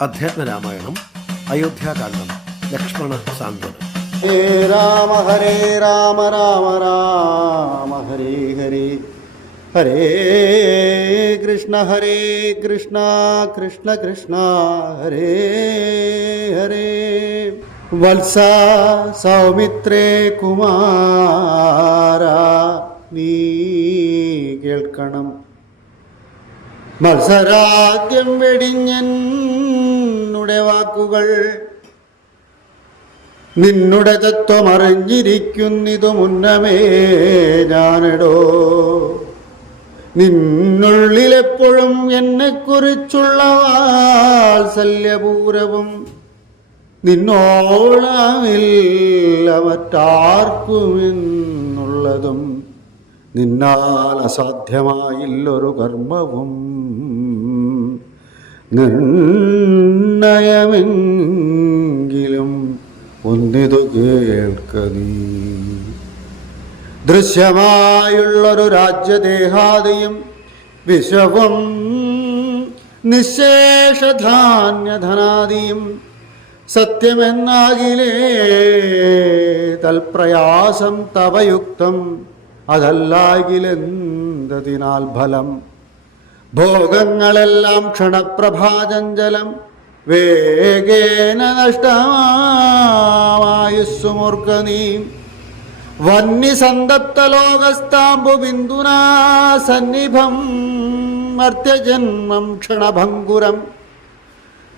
അധ്യാത്മരാമായണം അയോധ്യാകാന്ഡം ലക്ഷ്മണ സാന്ത്വനം. ഹേ രാമ ഹരേ രാമ രാമ രാമ ഹരേ ഹരേ. ഹരേ കൃഷ്ണ ഹരേ കൃഷ്ണ കൃഷ്ണ കൃഷ്ണ ഹരേ ഹരേ. വത്സ സൗമിത്രേ കുമാര നീ കേൾക്കണം. മത്സരാദ്യം വെടിഞ്ഞെന്നുടെ വാക്കുകൾ നിന്നുടെ തത്വം അറിഞ്ഞിരിക്കുന്നിതു മുന്നമേ ഞാനെടോ. നിന്നുള്ളിലെപ്പോഴും എന്നെക്കുറിച്ചുള്ള വാത്സല്യപൂരവും നിന്നോളമില്ല മറ്റാർക്കുമെന്നുള്ളതും നിന്നാൽ അസാധ്യമായില്ലൊരു കർമ്മവും നിർണയമെങ്കിലും ഒന്നിതു കേൾക്ക ദൃശ്യമായുള്ളൊരു രാജ്യദേഹാദിയും വിശവം നിശേഷധാന്യധനാദിയും സത്യമെന്നാകിലേ തൽപ്രയാസം തവയുക്തം അതല്ലാകിലെന്തതിനാൽ ഫലം? ഭോഗങ്ങളെല്ലാം ക്ഷണപ്രഭാചഞ്ചലം വേഗേന നഷ്ടമായുസ്സുമൂർക്ക നീ വന്യസന്തപ്തലോകസ്താംബു ബിന്ദുനാ സന്നിഭം മർത്യജന്മം ക്ഷണഭങ്കുരം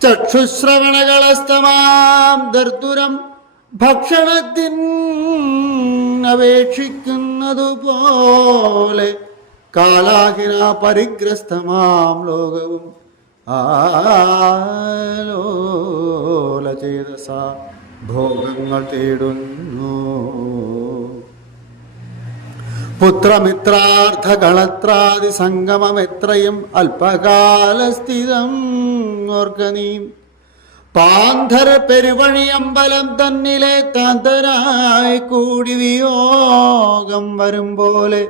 ചക്ഷുശ്രവണകളസ്തമാം ദർദുരം ഭക്ഷണത്തിൻ അപേക്ഷിക്കുന്നതുപോലെ കാലാഹിന പരിഗ്രസ്തമാം ലോകവും ആലോലചേതസ ഭോഗങ്ങൾ തേടുന്നു. പുത്രമിത്രാർത്ഥകളത്രാദി സംഗമം എത്രയും അല്പകാലസ്ഥിതം ഓർക്കനീ പാന്ധര പെരുവഴിയമ്പലം തന്നിലെ താന്തരായി കൂടി വിയോഗം വരും പോലെ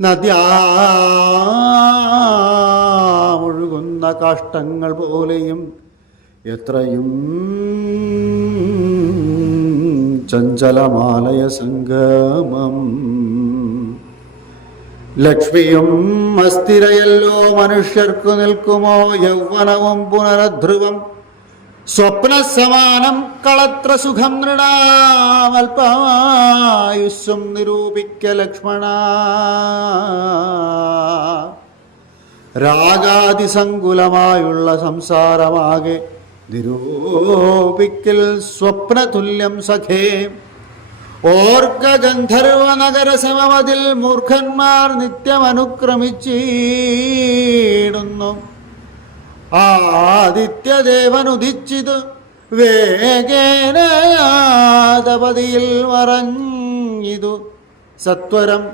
നദ്യാമൊഴുകുന്ന കാഷ്ടങ്ങൾ പോലെയും എത്രയും ചഞ്ചലമാലയ സംഗമം. ലക്ഷ്മിയും അസ്ഥിരയല്ലോ മനുഷ്യർക്കു നിൽക്കുമോ? യൗവനവും പുനരധ്രുവം. സ്വപ്നസമാനം കളത്ര സുഖം നൃണാമൽപായുസ്സും നിരൂപിക്ക ലക്ഷ്മണ. രാഗാതിസങ്കുലമായുള്ള സംസാരമാകെ നിരൂപിക്കൽ സ്വപ്നതുല്യം സഖേ. ഓർക്ക ഗന്ധർവ നഗര സമമതിൽ മൂർഖന്മാർ നിത്യം അനുക്രമിച്ചിടുന്നു ആദിത്യദേവനുദിച്ചിത് വേഗേനയാതപതിയിൽ മറഞ്ഞിതു സത്വരം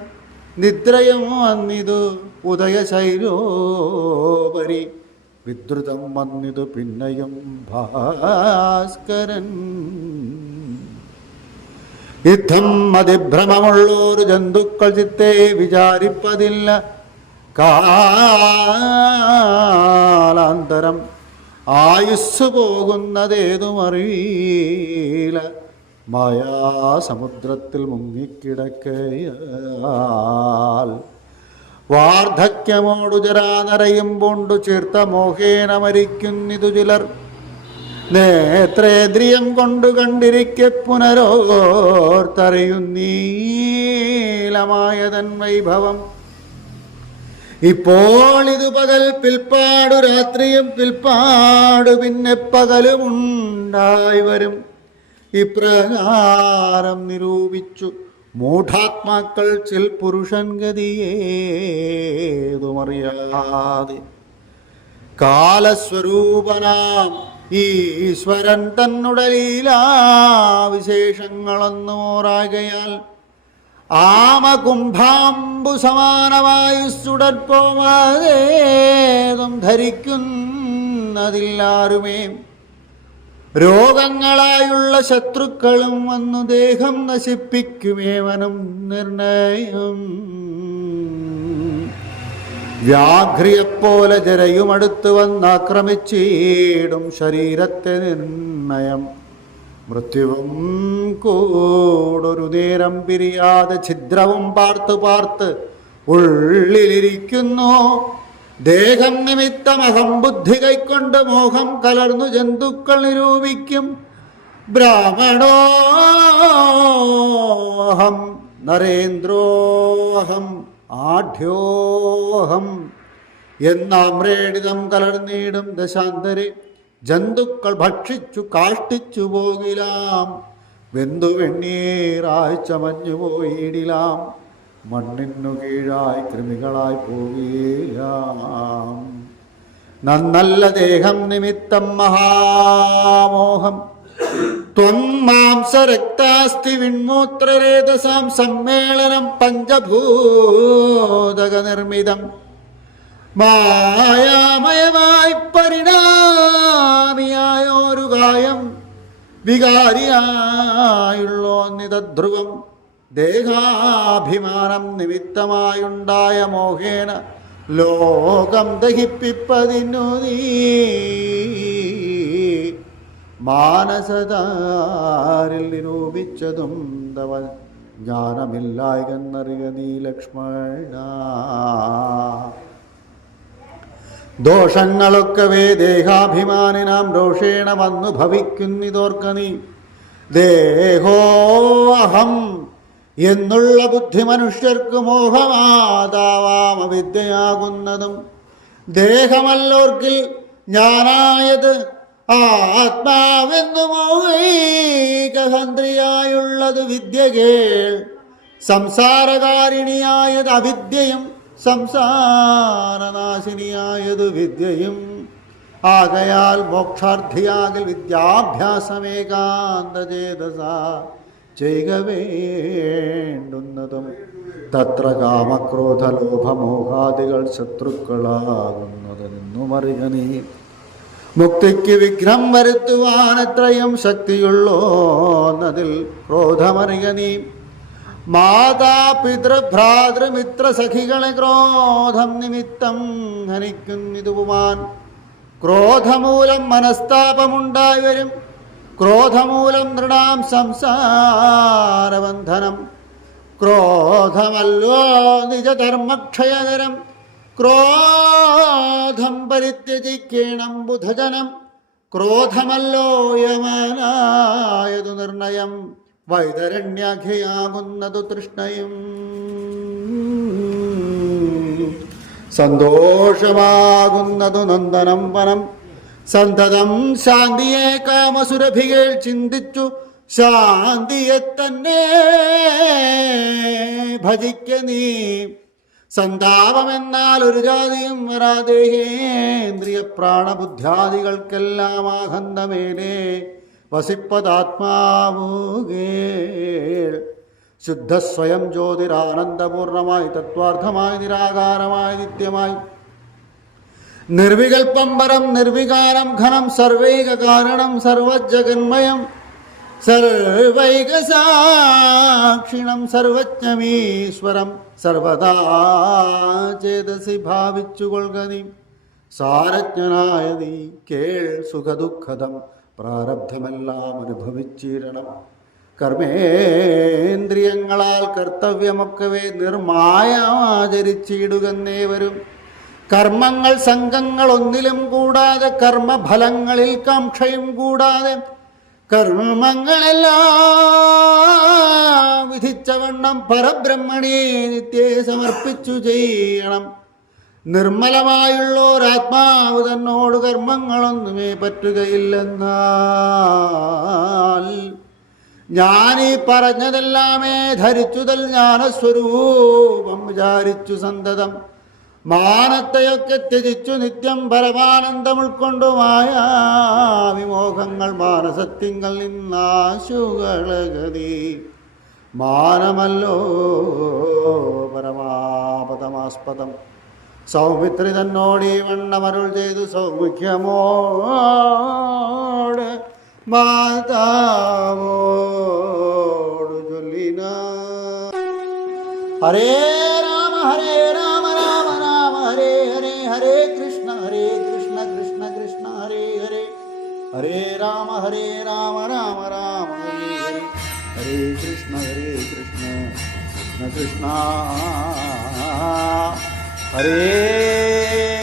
നിദ്രയും വന്നിതു ഉദയശൈലോപരി. വിദ്രുതം വന്നിതു പിന്നെയും ഭാസ്കരൻ. യുദ്ധം അതിഭ്രമമുള്ളൊരു ജന്തുക്കൾ ചിത്തേ വിചാരിപ്പതില്ല. കാലാന്തരം ആയുസ് പോകുന്നതേതും അറിയില്ല മായാസമുദ്രത്തിൽ മുങ്ങിക്കിടക്കയാൽ വാർദ്ധക്യമോടു ജരാനരയും പൊണ്ടു ചേർത്ത മോഹേന മരിക്കുന്നിതു ചിലർ. നേത്രേന്ദ്രിയം കൊണ്ടു കണ്ടിരിക്കെ പുനരോർത്തറിയുന്നീലമായതൻ വൈഭവം. ഇപ്പോൾ ഇത് പകൽ പിൽപ്പാടു രാത്രിയും പിൽപ്പാടു പിന്നെ പകലും ഉണ്ടായി വരും. ഇപ്രകാരം നിരൂപിച്ചു മൂഢാത്മാക്കൾ ചിൽ പുരുഷൻ ഗതിയേതുമറിയാതെ കാലസ്വരൂപനാം ഈശ്വരൻ തന്നുടലീലാ വിശേഷങ്ങളൊന്നും ഓറാകയാൽ ആമകുംഭാംബു സമാനമായി സുടർപ്പോമേതും ധരിക്കുന്നതില്ലാരുമേ. രോഗങ്ങളായുള്ള ശത്രുക്കളും വന്നു ദേഹം നശിപ്പിക്കുമേവനും നിർണയം. വ്യാഘ്രിയെപ്പോലെ ജരയുമടുത്ത് വന്നാക്രമിച്ചിടും ശരീരത്തെ നിർണയം. മൃത്യുവും കൂടൊരു നേരം പിരിയാതെ ഛിദ്രവും പാർത്ത് പാർത്ത് ഉള്ളിലിരിക്കുന്നു. ദേഹം നിമിത്തം അഹം ബുദ്ധി കൈക്കൊണ്ട് മോഹം കലർന്നു ജന്തുക്കൾ നിരൂപിക്കും. ബ്രാഹ്മണോഹം നരേന്ദ്രോഹം ആഢ്യോഹം എന്നാമ്രേടിതം കലർന്നിടും ദശാന്തരെ. ജന്തുക്കൾ ഭക്ഷിച്ചു കാഷ്ടിച്ചു പോകിലാം. വെന്തു വെണ്ണീറായി ചമഞ്ഞു പോയിടിലാം. മണ്ണിനു കീഴായി കൃമികളായി പോകിലാം. നന്നല്ല ദേഹം നിമിത്തം മഹാമോഹം. ത്വമാംസരക്താസ്തി വിൺമൂത്രരേതസാം സമ്മേളനം പഞ്ചഭൂതക നിർമ്മിതം മായാമയമായി പരിണാമിയായൊരു കായം വികാരിയായുള്ളോ നിതധ്രുവം. ദേഹാഭിമാനം നിമിത്തമായുണ്ടായ മോഹേന ലോകം ദഹിപ്പിപ്പതിനു നീ. മാനസതാരിൽ നിരൂപിച്ചതും തവ ജ്ഞാനമില്ലായെന്നറിയ നീ ലക്ഷ്മണ. ദോഷങ്ങളൊക്കവേ ദേഹാഭിമാനിനാം രോഷേണ വന്നു ഭവിക്കുന്നിതോർക്ക നീ. ദേഹോഹം എന്നുള്ള ബുദ്ധി മനുഷ്യർക്ക് മോഹമാതാവാം അവിദ്യയാകുന്നതും. ദേഹമല്ലോർക്കിൽ ഞാനായത് ആത്മാവെന്നു മോഹൈകഹന്ത്രിയായുള്ളത് വിദ്യ കേൾ സംസാരകാരിണിയായത് അവിദ്യയും സംസാരനാശിനിയായത് വിദ്യയും ആകയാൽ മോക്ഷാർത്ഥിയാകൽ വിദ്യാഭ്യാസമേകാന്തചേതസ ചെയ്യുക വേണ്ടുന്നതും തത്ര കാമക്രോധ ലോഭമോഹാദികൾ ശത്രുക്കളാകുന്നതെന്നും അറിയ നീ മുക്തിക്ക് വിഘ്നം വരുത്തുവാൻ എത്രയും ശക്തിയുള്ളോ എന്നതിൽ ക്രോധമറിയ നീ മാതാ പിതൃഭ്രാതൃമിത്ര സഖികളെ ക്രോധം നിമിത്തം ഹനിക്കുന്നിതുപുമാൻ ക്രോധമൂലം മനസ്താപമുണ്ടായി വരും. ക്രോധമൂലം നൃണാം സംസാരബന്ധനം. ക്രോധമല്ലോ നിജധർമ്മക്ഷയകരം ക്രോധം പരിത്യജിക്കേണം ബുധജനം. ക്രോധമല്ലോ യമാനായതു നിർണയം. വൈതരണ്യാഖ്യയാകുന്നതു തൃഷ്ണയും. സന്തോഷമാകുന്നതു നന്ദനം വനം സന്തതം ശാന്തിയെ കാമസുരഭികൾ ചിന്തിച്ചു. ശാന്തിയെ തന്നെ ഭജിക്ക നീ. സന്താപമെന്നാൽ ഒരു ജാതിയും വരാദേഹേന്ദ്രിയ പ്രാണബുദ്ധ്യാദികൾക്കെല്ലാം ആഹന്തമേലേ വസിപ്പതാത്മാവുകേൾ. ശുദ്ധസ്വയം ജ്യോതിരാനന്ദപൂർണമായി തത്വാർത്ഥമായി നിരാകാരമായി നിത്യമായി. നിർവികൽപ്പം പരം നിർവികാരം ഘനം സർവൈക കാരണം സർവജഗന്മയം സർവൈകസാക്ഷിണം സർവജ്ഞമീശ്വരം സർവദാ ചേതസി ഭാവിച്ചുകൊള്ളുക നീ. സാരജ്ഞനായ നീ കേൾ സുഖദുഃഖദം പ്രാരബ്ധമെല്ലാം അനുഭവിച്ചിരണം. കർമ്മേന്ദ്രിയങ്ങളാൽ കർത്തവ്യമൊക്കവേ നിർമായാചരിച്ചിടുകന്നേ വരും കർമ്മങ്ങൾ സംഘങ്ങൾ ഒന്നിലും കൂടാതെ കർമ്മഫലങ്ങളിൽ കാംക്ഷയും കൂടാതെ കർമ്മങ്ങളെല്ലാം വിധിച്ചവണ്ണം പരബ്രഹ്മണിയെ നിത്യേ സമർപ്പിച്ചു ചെയ്യണം. നിർമ്മലമായുള്ളോരാത്മാവ് തന്നോട് കർമ്മങ്ങളൊന്നുമേ പറ്റുകയില്ലെന്നാൽ ഞാൻ ഈ പറഞ്ഞതെല്ലാമേ ധരിച്ചുതൽ ജ്ഞാനസ്വരൂപം വിചാരിച്ചു സന്തതം. മാനത്തെയൊക്കെ ത്യജിച്ചു നിത്യം പരമാനന്ദം ഉൾക്കൊണ്ടുമായ വിമോഹങ്ങൾ മാനസത്യങ്ങൾ നിന്നാശുകളഗതി മാനമല്ലോ പരമാപദമാസ്പദം. ಸೌಮಿತ್ರಿದನ್ನೋಡಿ ವಣ್ಣ ಮರುಳ್ ಜೈದು ಸೌಮುಖ್ಯಮೋ ಮಾತಾವೋಡು ಜೊಲ್ಲಿನ. ಹರೇ ರಾಮ ಹರೇ ರಾಮ ರಾಮ ರಾಮ, ಹರೇ ಹರೇ ಹರೇ ಕೃಷ್ಣ ಹರೇ ಕೃಷ್ಣ ಕೃಷ್ಣ ಕೃಷ್ಣ, ಹರೇ ಹರೇ. ಹರೇ ರಾಮ ಹರೇ ರಾಮ ರಾಮ ರಾಮ, ಹರೇ ಹರೇ. ಕೃಷ್ಣ ಹರೇ ಕೃಷ್ಣ ಕೃಷ್ಣ ಕೃಷ್ಣ. ഹരേ